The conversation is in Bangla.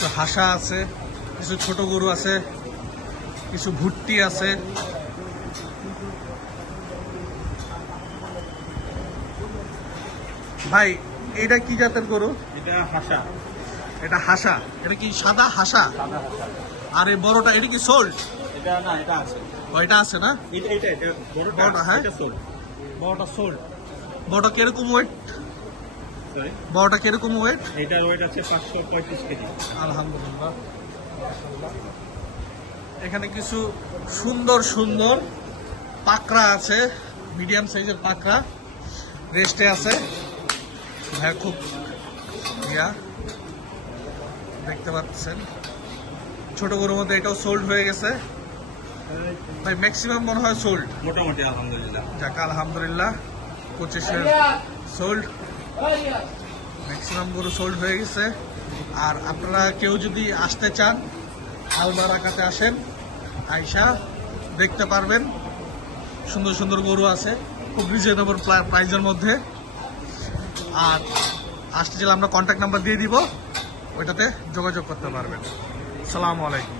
কিছু হাসা আছে কিছু ছোট গরু আছে কিছু ভুট্টি আছে। ভাই এটা কি জাতের গরু? এটা হাসা। এটা হাসা। এটা কি সাদা হাসা? আর এই বড়টা এটা কি সোল্ড এটা না এটা আছে। এটা আছে না? এটা এটা এটা বড়টা বড়টা, হ্যাঁ? বড়টা সোল বড়টা কীরকম ওয়েট সরি বড়টা কীরকম ওয়েট এটার ওয়েট আছে পাঁচশো পঁয়ত্রিশ কেজি। আলহামদুলিল্লাহ। এখানে কিছু সুন্দর সুন্দর পাকড়া আছে মিডিয়াম সাইজের পাকড়া। রেস্টে আছে। ভাই খুব ইয়া। দেখতে পাচ্ছেন। ছোট গরুর মধ্যে এটাও সোল্ড হয়ে গেছে। ভাই ম্যাক্সিমাম মনে হয় সোল্ড মোটামুটি আলহামদুলিল্লাহ। যাক আলহামদুলিল্লাহ পঁচিশের সোল্ড ম্যাক্সিমাম গরু সোল্ড হয়ে গেছে। আর আপনারা কেউ যদি আসতে চান আলবারাকাতে আসেন, আইসা দেখতে পারবেন। সুন্দর সুন্দর গরু আছে, খুব রিজনেবল প্রাইজের মধ্যে। আর আসতে চাইলে আমরা কন্ট্যাক্ট নাম্বার দিয়ে দিব, ওইটাতে যোগাযোগ করতে পারবেন। সালামু আলাইকুম।